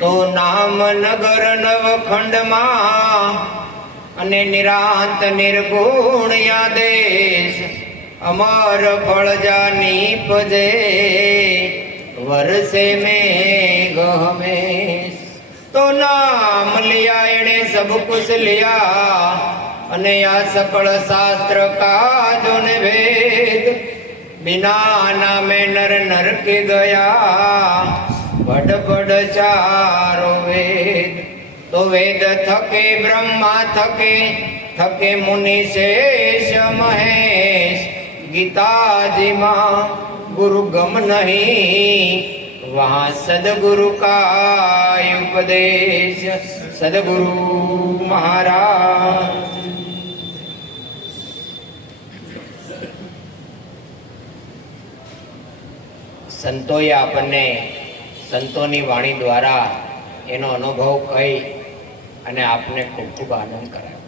તો નામ નગર નવખંડ માં અને નિરાંત નિર્ગુણ યાદેશ અમર ફળ જાની પજે વર્ષે મેઘ હમેશ। તો નામ लिया एणे सब कुछ लिया અને આ સકળ શાસ્ત્ર કાજો ને વેદ बिना नामे नर नर के गया बड़ बड़ चारो वेद। तो वेद थके ब्रह्मा थके थके मुनि शेष महेश। गीता जी मां गुरु गम नहीं वहाँ सदगुरु का उपदेश। सदगुरु महाराज संतोए आपने संतोनी वाणी द्वारा एनो अनुभव कही अने आपने खूब खूब आनंद करायो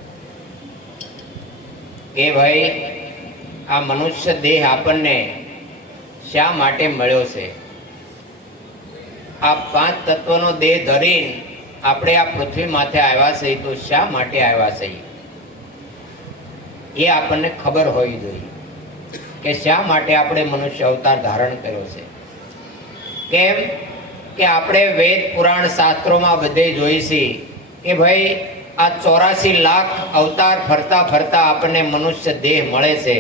के भाई आ मनुष्य देह आपने शा माटे मळ्यो छे। आ 5 तत्वनो देह धरीने आपणे आ पृथ्वी माथे आव्या छे तो शा माटे आव्या छे ए आपने खबर होवी जोईए के शा माटे आपणे मनुष्य अवतार धारण कर्यो छे। केम के आपणे वेद पुराण शास्त्रों में बधे जोई छे के भाई आ 84 लाख अवतार फरता फरता आपने मनुष्य देह मळे छे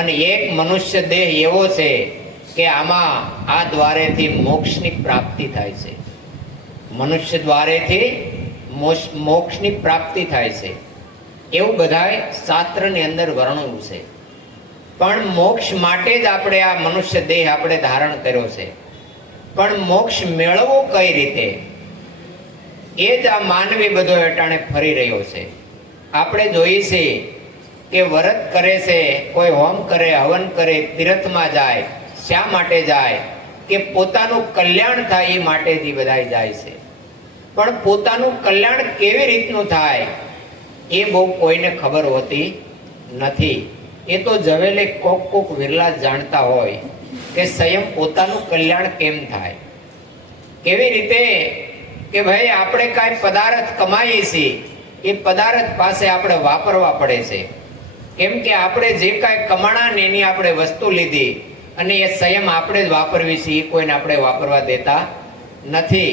अने एक मनुष्य देह एवो छे के आमा आ द्वारे थी मोक्षनी प्राप्ति थाय छे। मनुष्य द्वारे थी मोक्षनी प्राप्ति थाय छे एवुं बधाय शास्त्रनी अंदर वर्णव्युं छे। पण मोक्ष माटे ज आपणे आ मनुष्य देह आपणे धारण कर्यो छे। पण मोक्ष मेळवવો कई रीते ए ज आ मानवी बधो अटाणे फरी रह्यो छे। आपणे जोईए छे के व्रत करे छे, कोई होम करे, हवन करे, तीर्थमां जाय, शा माटे जाय के पोतानुं कल्याण थाय ए माटे थी बधाय जाय छे। पण पोतानुं कल्याण केवी रीतनुं थाय ए बहु कोईने खबर होती नथी। ए तो जवेले कोक कोक विरला जाणता होय के स्वयं पोतानुं कल्याण केम थाय, केवी रीते के भाई आपणे काई पदार्थ कमाईए छीए ए पदार्थ पासे आपणे वापरवा पड़े छे। केम के आपणे जे काई कमाणा ने एनी आपणे वस्तु लीधी अने ए स्वयं आपणे ज वापरवी छे, कोईने आपणे वापरवा देता नथी।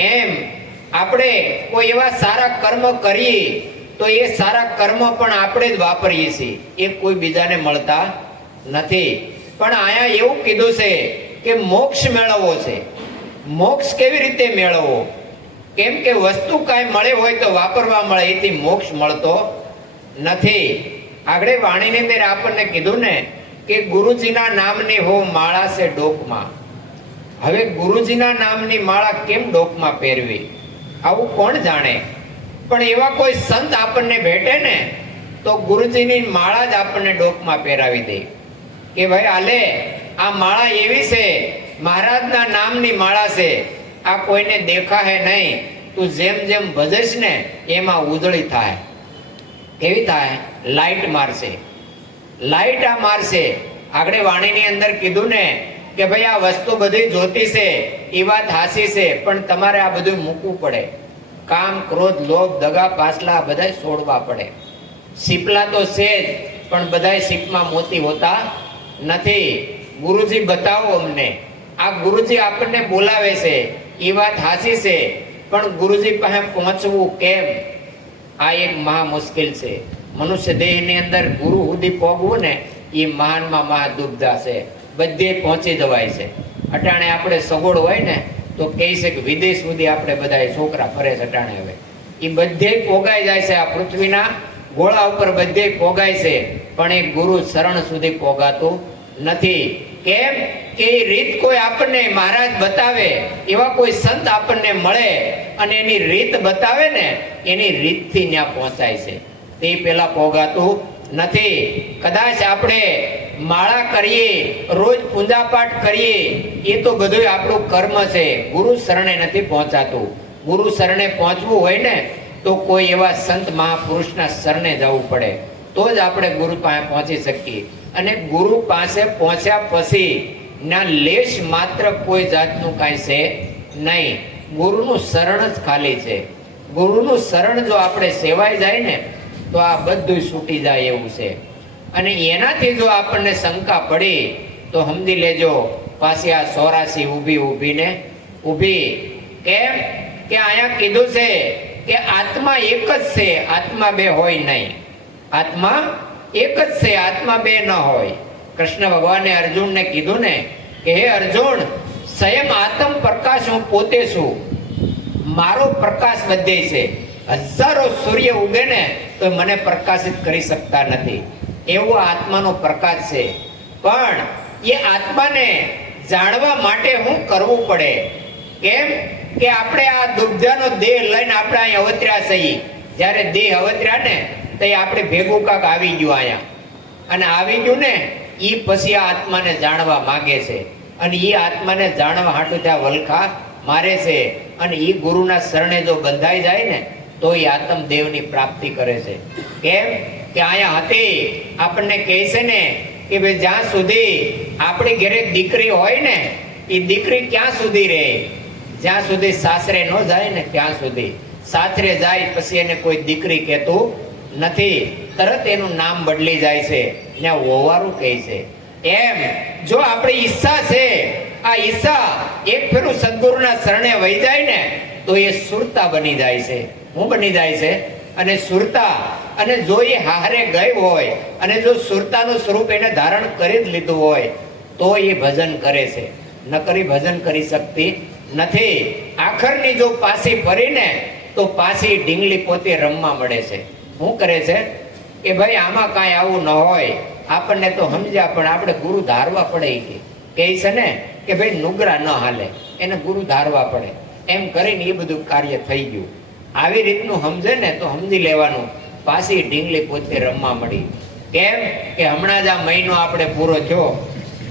एम आपणे कोई एवा सारा कर्म करीए तो ए सारा कर्म पण आपणे ज वापरीए छीए, ए कोई बीजाने मळता नथी। पण आया एवुं कीधुं छे के मोक्ष मेळवવો छे। मोक्ष केवी रीते मेळवવો? केम के वस्तु काई मळे होय तो वापरवा मळे एथी मोक्ष मळतो नथी। आगळे वाणीनी अंदर आपणे कीधुं ने के गुरुजीना नामनी हो माळा से डोकमां। हवे गुरुजीना नामनी माळा केम डोकमां पेरवी आवुं कोण जाणे? पण एवा कोई संत आपणे भेटे ने तो गुरुजीनी माळा ज आपणे डोकमां पेरावी दे के भाई आले आ माळा एवी छे महाराजना नामनी माळा छे, आ कोईने देखा है नहीं, तू जेम जेम भजेश ने एमां उजળી थाय। केवी थाय? लाइट मारशे, लाइट आ मारशे। आगळे वाणीनी अंदर कीधुं ने के भाई आ वस्तु बधी जोती छे ई वात हासी छे पण तमारे आ बधुं मूकવું પડે। काम क्रोध लोभ दगा पाछला बधाय छोड़वा पड़े। सीपला तो छे पण बधाय सीपमां मोती होता नथी। गुरुजी बतावो अमने, आ गुरुजी आपने बोलावे छे ई वात हासी छे पण गुरुजी पासे पहोंचवुं केम? आ एक महा मुश्किल छे। मनुष्य देहनी अंदर गुरु सुधी पहोंचवुं ने ई महानमा महादुबधा छे, बधे पहोंची जवाय छे। अटाणे आपणे सगवड होय ने तो कहे छे के विदेश सुधी आपणे बधाय छोकरा फरे छे अटाणे हवे ई बधे पोगाई जाय छे। आ पृथ्वीना गोळा उपर बधे पोगाय छे पण एक गुरु शरण सुधी पोगातो नथी। केम के रीत कोई आपने महाराज बतावे, एवा कोई संत आपने मळे अने एनी रीत बतावे ने एनी रीत थी न्या पहोंचाय छे, ते पेला पोगातो नथी। कदाच आपणे માળા કરીએ, રોજ પૂજાપાઠ કરીએ, એ તો બધું આપણું કર્મ છે. ગુરુ શરણે નથી પહોંચાતું. ગુરુ શરણે પહોંચવું હોય ને તો કોઈ એવા સંત મહાપુરુષના શરણે જવું પડે, તો જ આપણે ગુરુ પાસે પહોંચી શકીએ. અને ગુરુ પાસે પહોંચ્યા પછી ના લેશ માત્ર કોઈ જાતનું કાંઈ છે નહીં. ગુરુનું શરણ જ ખાલી છે. ગુરુનું શરણ જો આપણે સેવાઈ જાય ને તો આ બધું છૂટી જાય એવું છે. અને એનાથી જો આપણને શંકા પડી તો સમજી લેજો પાછી આ 84 ઊભી. કેમ કે અહીંયા કીધું છે કે આત્મા એક જ છે, આત્મા બે હોય નહીં. આત્મા એક જ છે, આત્મા બે ન હોય. કૃષ્ણ ભગવાને અર્જુનને કીધું ને કે હે અર્જુન, સ્વયં આત્મ પ્રકાશ હું પોતે છું, મારો પ્રકાશ બધે છે. હજારો સૂર્ય ઉગે ને તો મને પ્રકાશિત કરી શકતા નથી, એવો આત્માનો પ્રકાશ છે. પણ એ આત્માને જાણવા માટે શું કરવું પડે? કેમ કે આપણે આ દુર્જાનો દેહ લઈને આપણે અહીંયા અવતર્યા છીએ. જ્યારે દેહ અવતર્યા ને તો આપણે ભેગું કાક આવી ગયું અહીંયા, અને આવી ગયું ને એ પછી આ આત્માને જાણવા માંગે છે. અને એ આત્માને જાણવા હાટું ત્યાં વલખા મારે છે. અને એ ગુરુના શરણે જો બંધાઈ જાય ને તો એ આત્મ દેવની પ્રાપ્તિ કરે છે. કેમ કે અહીંયા હતી આપણને કહે છે ને કે ભાઈ જ્યાં સુધી આપણી ઘરે દીકરી હોય ને એ દીકરી ક્યાં સુધી રહે? જ્યાં સુધી સાસરે ન જાય ને ત્યાં સુધી. સાસરે જાય પછી એને કોઈ દીકરી કહેતું નથી, તરત એનું નામ બદલી જાય છે ને વોવારું કહે છે. એમ જો આપણી ઈચ્છા છે, આ ઈચ્છા એક ફેરું સદગુરુના શરણે વહી જાય ને તો એ સુરતા બની જાય છે. હું બની જાય છે? અને સુરતા, અને જો એ હારે ગઈ હોય અને જો સુરતાનું સ્વરૂપ એને ધારણ કરી જ લીધું હોય તો એ ભજન કરે છે, નકરી ભજન કરી શકતી નથી. આખરની જો પાછી ફરીને તો પાછી ઢીંગલી પોતે રમવા મળે છે. શું કરે છે કે ભાઈ આમાં કાંઈ આવું ન હોય, આપણને તો સમજ્યા પણ આપણે ગુરુ ધારવા પડે. કહે છે ને કે ભાઈ નુગરા ન હાલે, એને ગુરુ ધારવા પડે. એમ કરીને એ બધું કાર્ય થઈ ગયું. આવી રીતનું સમજે ને તો સમજી લેવાનું પાછી ઢીંગલી પોતે રમવા મળી. કેમ કે હમણાં જ આ મહિનો આપણે પૂરો થયો,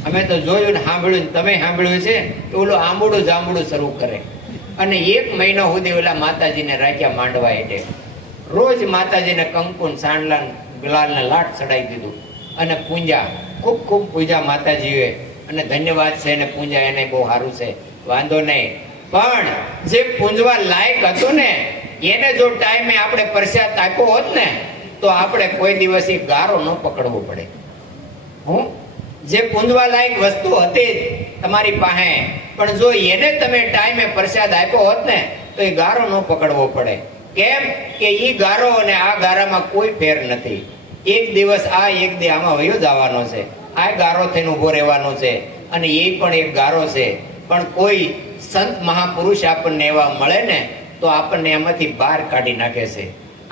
અમે તો જોયું ને સાંભળ્યું ને તમે સાંભળ્યું છે કે ઓલું આંબુડું જાંબુડું શરૂ કરે. અને 1 મહિનો સુધી ઓલા માતાજીને રાખ્યા માંડવા એટલે રોજ માતાજીને કંકુ સાંડલા ગુલાલને લાટ ચડાવી દીધું અને પૂંજા ખૂબ ખૂબ પૂજા માતાજીએ. અને ધન્યવાદ છે ને પૂંજા એને બહુ સારું છે, વાંધો નહીં. પણ જે પૂંજવા લાયક હતું ને એને જો ટાઈમે આપણે પ્રસાદ આપ્યો હોત ને તો આપણે કોઈ દિવસ એ ગારો ન પકડવો પડે. હું જે પૂંજવા લાયક વસ્તુ હતી તમારી પાસે, પણ જો એને તમે ટાઈમે પ્રસાદ આપ્યો હોત ને તો એ ગારો ન પકડવો પડે. કેમ કે ઈ ગારો અને આ ગારામાં કોઈ ફેર નથી. એક દિવસ આ એક દી આમાં વયો જવાનો છે, આ ગારો થઈને ઉભો રહેવાનો છે અને એ પણ એક ગારો છે. પણ કોઈ સંત મહાપુરુષ આપણને એવા મળે ને તો આપણને એમાંથી બહાર કાઢી નાખે છે.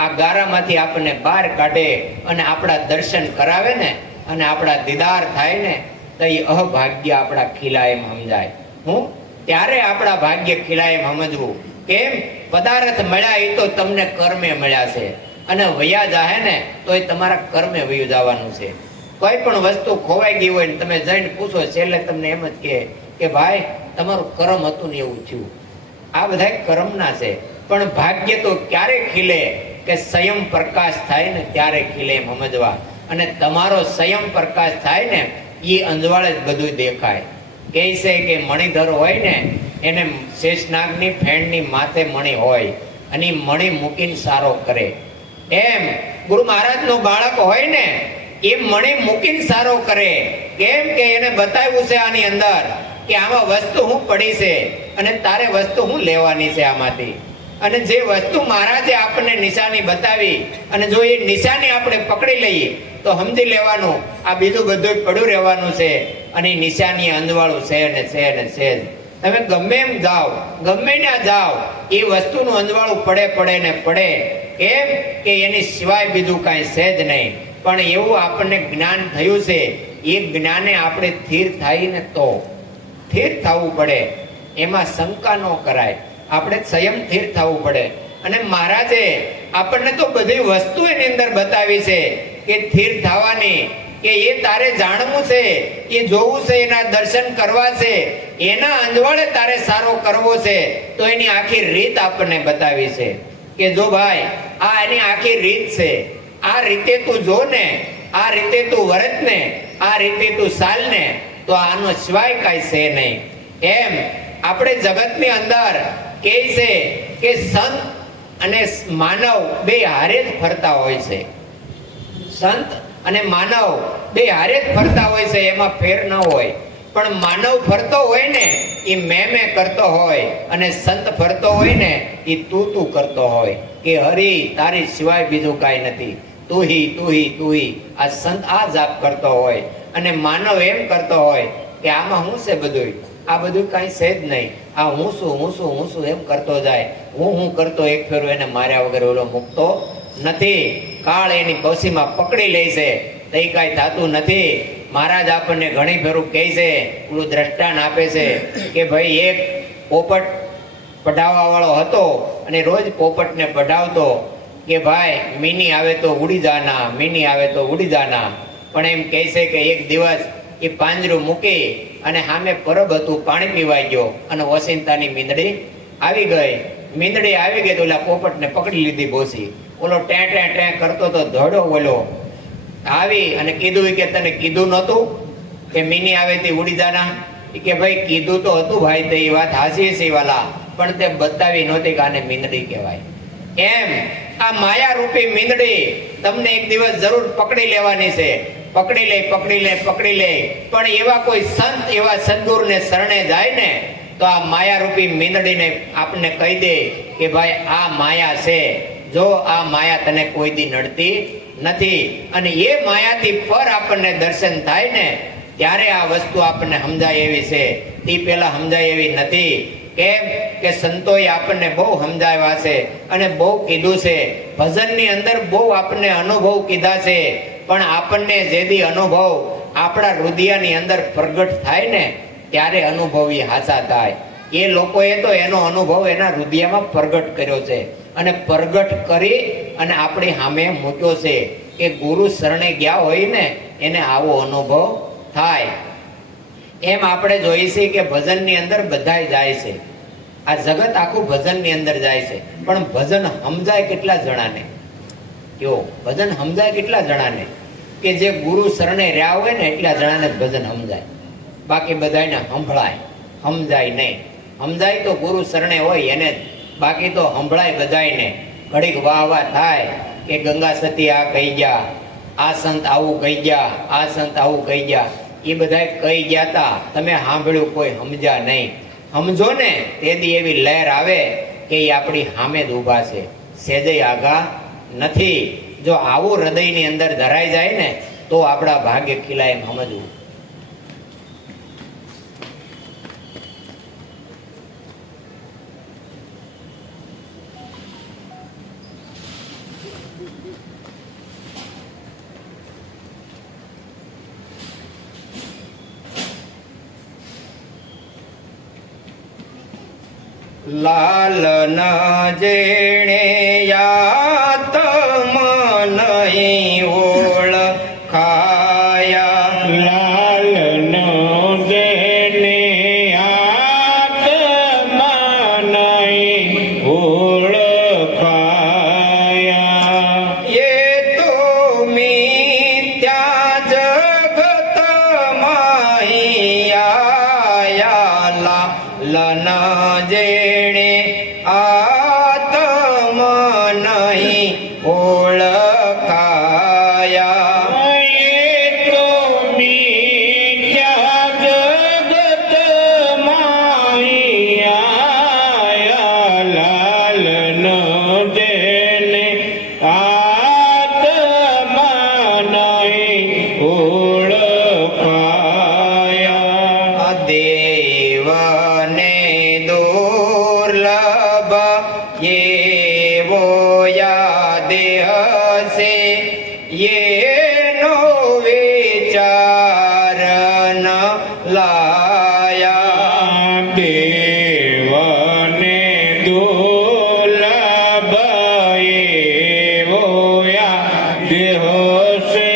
આ ગારામાંથી આપણને બહાર કાઢે અને આપણા દર્શન કરાવે ને અને આપણા દીદાર થાય ને તો એ અભાગ્ય આપણા ખીલા એમ સમજાય. હું ત્યારે આપણા ભાગ્ય ખીલા એમ સમજવું. કેમ? પદાર્થ મળ્યા એ તો તમને કર્મે મળ્યા છે, અને વયા જાહે ને તો એ તમારા કર્મે વયું જવાનું છે. કોઈ પણ વસ્તુ ખોવાઈ ગઈ હોય ને તમે જઈને પૂછો છેલ્લે તમને એમ જ કે ભાઈ તમારું કર્મ હતું ને એવું થયું. આ બધા કર્મના છે. પણ ભાગ્ય તો ક્યારે ખીલે કે સંયમ પ્રકાશ થાય ને ત્યારે ખીલે એમ સમજવા. અને તમારો સંયમ પ્રકાશ થાય ને એ અંજવાળે જ બધું દેખાય. કહે છે કે મણિધર હોય ને એને શેષનાગની ફેણની માથે મણી હોય અને મણી મૂકીને સારો કરે. એમ ગુરુ મહારાજનો બાળક હોય ને એ મણી મૂકીને સારો કરે. કેમ કે એને બતાવ્યું છે આની અંદર કે આમાં વસ્તુ હું પડી છે અને તારે વસ્તુ હું લેવાની છે આમાંથી. અને જે વસ્તુ મહારાજે આપણને નિશાની બતાવી અને જો એ નિશાની આપણે પકડી લઈએ તો સમજી લેવાનું આ બીજું બધું પડ્યું રહેવાનું છે અને નિશાની અંજવાળું છે ને છે ને છે. તમે ગમે એમ જાઓ, ગમે ત્યાં જાઓ, એ વસ્તુનું અંજવાળું પડે ને પડે. કેમ કે એની સિવાય બીજું કાંઈ છે જ નહીં. પણ એવું આપણને જ્ઞાન થયું છે, એ જ્ઞાને આપણે સ્થિર થાય ને તો સ્થિર થવું પડે, એમાં શંકા ન કરાય. આપણે સંયમ સ્થિર થવું પડે. અને મહારાજે આપણને તો બધી વસ્તુ એની અંદર બતાવી છે કે સ્થિર થવાની, કે એ તારે જાણવું છે, એ જોવું છે, એના દર્શન કરવા છે, એના અંજવાળે તારે સારો કરવો છે, તો એની આખી રીત આપણને બતાવી છે કે જો ભાઈ આ એની આખી રીત છે, આ રીતે તું જો ને, આ રીતે તું વર્ત ને, આ રીતે તું ચાલ ને, તો આનો સિવાય કાંઈ છે નહીં. એમ આપણે જગતની અંદર કહે છે કે સંત અને માનવ બે હારે જ ફરતા હોય છે. સંત અને માનવ બે હારે જ ફરતા હોય છે, એમાં ફેર ન હોય. પણ માનવ ફરતો હોય ને એ મેં કરતો હોય, અને સંત ફરતો હોય ને એ તું કરતો હોય કે હરી તારી સિવાય બીજું કાંઈ નથી, તું હી તું હી તું હી. આ સંત આ જાપ કરતો હોય, અને માનવ એમ કરતો હોય કે આમાં શું છે બધું, આ બધું કાંઈ છે જ નહીં, આ હું શું એમ કરતો જાય. હું કરતો એક ફેરો એને માર્યા વગર ઓલો મૂકતો નથી. કાળ એની બસીમાં પકડી લે છે તો એ કાંઈ થતું નથી. મહારાજ આપણને ઘણી ફેરું કહે છે, પેલું દ્રષ્ટાંત આપે છે કે ભાઈ એક પોપટ પઢાવવા વાળો હતો અને રોજ પોપટને પઢાવતો કે ભાઈ મીની આવે તો ઉડી જાના, મીની આવે તો ઉડી જાના. પણ એમ કહે છે કે એક દિવસ એ પાંજરું મૂકી અને સામે પરબ હતું, પાણી પીવાઈ ગયો અને ઓસિંતાની મીંદડી આવી ગઈ. મીંદડી આવી ગઈ તો ઓલા પોપટને પકડી લીધી બોસી. ઓલો ટેં કરતો તો ધોડો ઓલો આવી અને કીધું કે તને કીધું નહોતું કે મીની આવે તે ઉડી જાના? કે ભાઈ કીધું તો હતું ભાઈ, તે વાત હાસી છે વાલા, પણ તે બતાવી નહોતી કે આને મીંદડી કહેવાય. એમ આ માયા રૂપી મીંદડી તમને એક દિવસ જરૂર પકડી લેવાની છે. પકડી લે. પણ એવા કોઈ સંત, એવા સદગુરુને શરણે જાય ને તો આ માયા રૂપી મીંદડીને આપણને કહી દે કે ભાઈ આ માયા છે, જો આ માયા તને કોઈ દી નડતી નથી. અને એ માયાથી પર આપણને દર્શન થાય ને ત્યારે આ વસ્તુ આપણને સમજાય એવી છે, તે પેલા સમજાય એવી નથી. કેમ કે સંતોએ આપણને બહુ સમજાવ્યા છે અને બહુ કીધું છે. ભજનની અંદર બહુ આપણને અનુભવ કીધા છે, પણ આપણને જેથી અનુભવ આપણા હૃદયની અંદર પ્રગટ થાય ને ત્યારે અનુભવ એ હાચા થાય. એ લોકોએ તો એનો અનુભવ એના હૃદયમાં પ્રગટ કર્યો છે, અને પ્રગટ કરી અને આપણી સામે મૂક્યો છે કે ગુરુ શરણે ગયા હોય ને એને આવો અનુભવ થાય. એમ આપણે જોઈએ છીએ કે ભજનની અંદર બધાય જાય છે. આ જગત આખું ભજનની અંદર જાય છે, પણ ભજન સમજાય કેટલા જણાને? કયો ભજન સમજાય કેટલા જણાને? કે જે ગુરુ શરણે રહ્યા હોય ને એટલા જણાને ભજન સમજાય, બાકી બધાને સંભળાય, સમજાય નહીં. સમજાય તો ગુરુ શરણે હોય એને, બાકી તો સંભળાય બધાને. ઘડીક વાહ થાય કે ગંગા સતી આ કહી ગયા, આ સંત આવું કહી ગયા, આ સંત આવું કહી ગયા. એ બધા કહી ગયા તા, તમે સાંભળ્યું, કોઈ સમજ્યા નહીં. સમજો ને તેથી એવી લહેર આવે કે એ આપણી સામે જ ઊભા છે, સેજે આઘા નથી. જો આવું હૃદયની અંદર ધરાઈ જાય ને તો આપણા ભાગ્ય ખીલાય એમ સમજવું. લાલન જેણે યાતમ નહીં ઓળખાયા, લાલન જેણે આત્મ નહીં ઓળખાયા, એ તો મિથ્યા જગત માયા. લાલન જેણે આત્મ નહીં ઓળખાયા, એ તો મિથ્યા જગત માયા. લાલન જેને આત્મ નહીં ઓળખાયા, દેવને દુર્લભ એવો યાદ હશે, એનો વિચાર ન લાયા. દેવને દુર્લભ એવો યાદ હશે,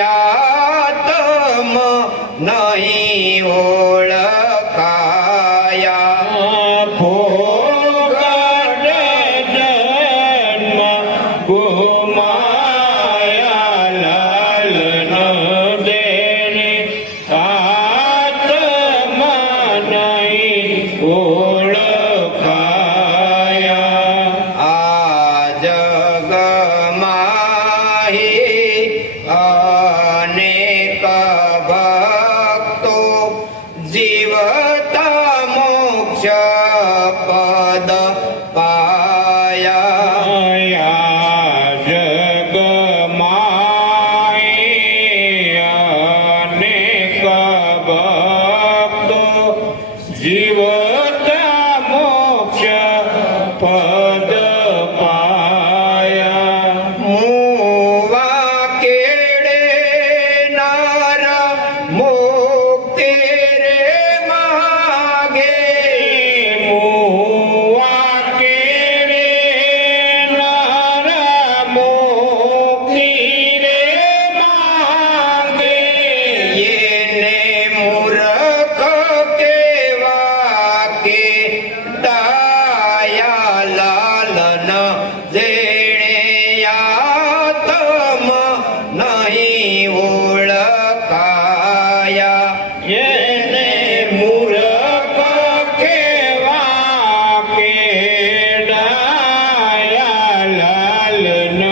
આત્મ નહીં ઓળખાયા. ભોગડ જન્મ ગુમાયા લાલન દેને આત્મ નહીં ઓળખાયા. આ જગમાહી અનેક ભક્તો જીવતા મોક્ષ પદ પાયા. અનેક ભક્તો જીવતા મોક્ષ પદ પાયા. મુવા કેડે નર મુક્તિ રે માગે. મુવા કેરે નર મુક્તિ રે માંગે. એને મૂર્ખ કેવા કે ડાયા લાલન જેણે આત્મ નહીં ઓળખાયા. એને મૂર્ખ કેવા કે ડાયા લાલન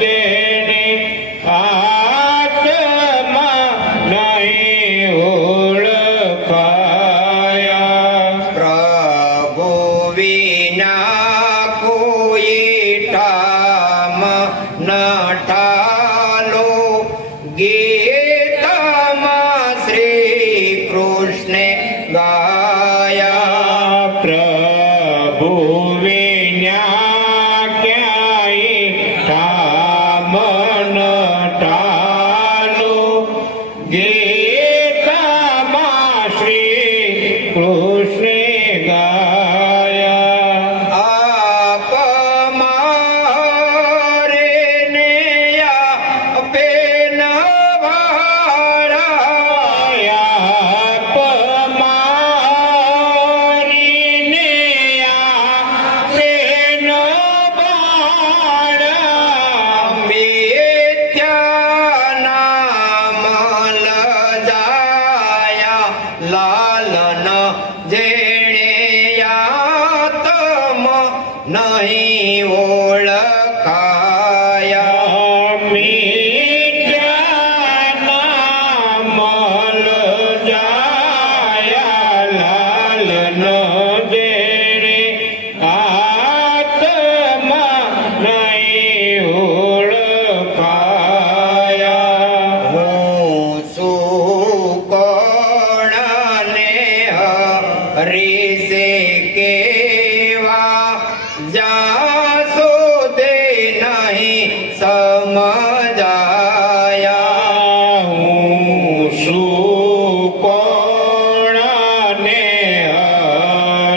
દેને આત્મ નહીં ઓળખાયા. પ્રભુ વિના કોઈ ઠામ ન ઠાલો. ગીતામાં શ્રી કૃષ્ણે ગાયા. પ્રભુ વિના ક્યાંય ઠામ ન ઠાલો. ગીતામાં શ્રી કૃષ્ણે ગાયા. આપ મારે ને આપે ન ભાળા. મારીને આપે ન બાળા. મિથ્યાનામ લજાયા લાલન જેણે આત્મ નહીં ઓળખાયા. મિથ્યાનામ લજાયા લાલન દેને આત્મ નહીં ઓળખાયા. હું સુકોણને હરીશે કેવા. જ્યાં સુધી નહીં સમજાયા. હું સુકોણને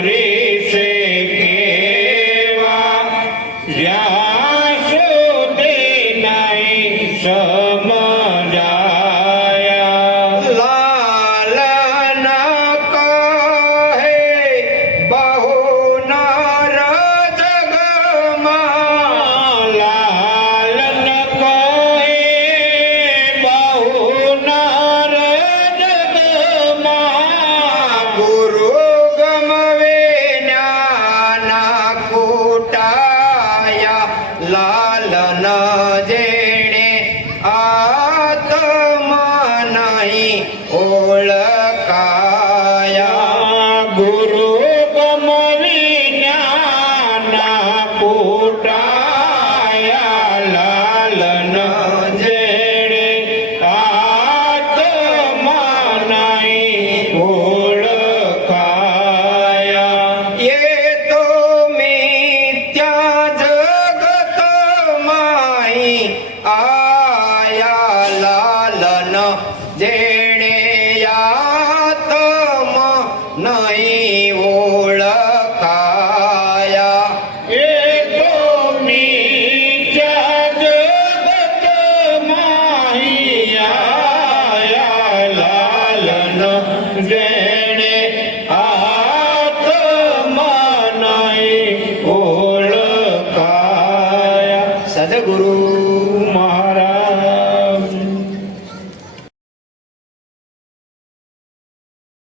હરીશે કેવા. જ્યાં સુધી નહીં સમજાયા. લાલન કહે બહુ નર જગમાં. લાલન કહે બહુ નર જગમાં. ગુરુ ગમવે જ્ઞાના કૂટાયા. લાલન જેણે આત્મ નહીં ઓળખાયા. ગુરુ ગમવી જ્ઞાના કૂટાયા. લાલન જેણે આત્મ નહીં ઓળખાયા. એ તો મિથ્યા જગત માહી આ